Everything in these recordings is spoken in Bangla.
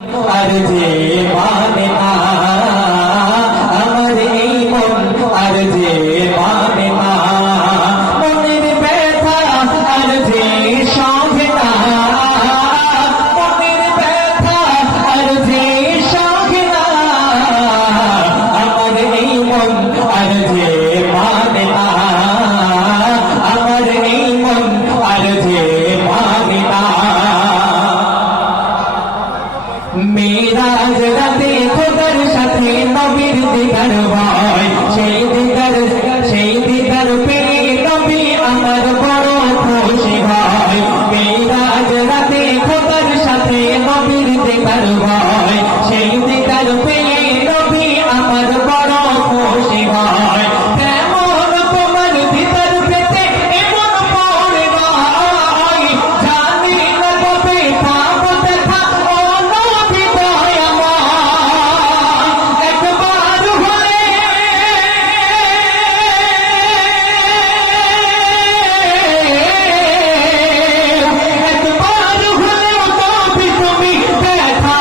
আর যে মানে না আমার এই মন আর যে মানে না মনের ব্যথা আর যে সহে না মনের ব্যথা আর যে সহে না আমার এই মন আর যে মানে না আমার এই মন আর যে মানে না মেরাজ রাতে খোদার সাথে নবীর দিদার হয় সেই দিদার পেয়ে নবী আমার বড় খুশি হয় মেরাজ রাতে খোদার সাথে নবীর দিদার হয় সেই দিদার পেয়ে নবী আমার বড় খুশি হয় তেমন তোমার দিদার পেতে এমন পড়ে নয় জানি না কবে পাবো দেখা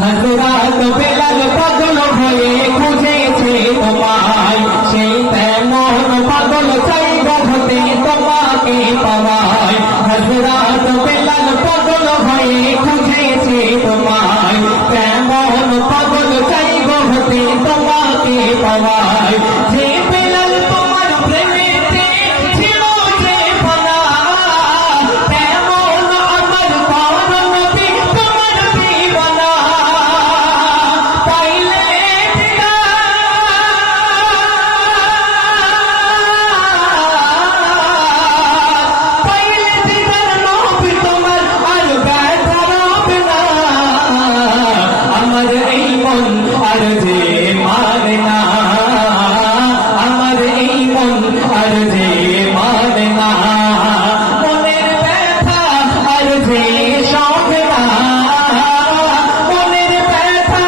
হযরত বেলাল পাগল হয়ে খুঁজেছে তোমায় সেই তেমন পাগল চাইব হতে তোমাকে পাওয়ায় হযরত বেলাল পাগল হয়ে খুঁজেছে তোমায় তেমন পাগল চাইব হতে তোমাকে পাওয়ায় যে বেলাল তোমার প্রেমেতে ছিল যে ফনা তেমন আমার প্রাণ নবী তোমার দিওয়ানা আর যে মানে না আমার এই মন আর যে মানে না মনের ব্যথা আর যে সহে না মনের ব্যথা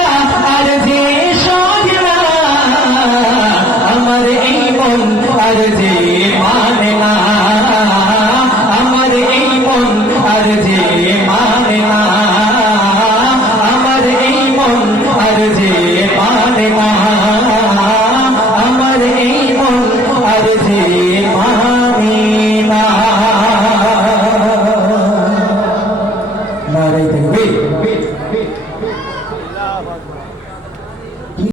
আর যে সহে না আমার এই মন আর যে মানে না আমার এই মন আর যে মানে না আমার এই মন আর যে মানে না আমার এই মন আর যে মানে না নারে তাকবীর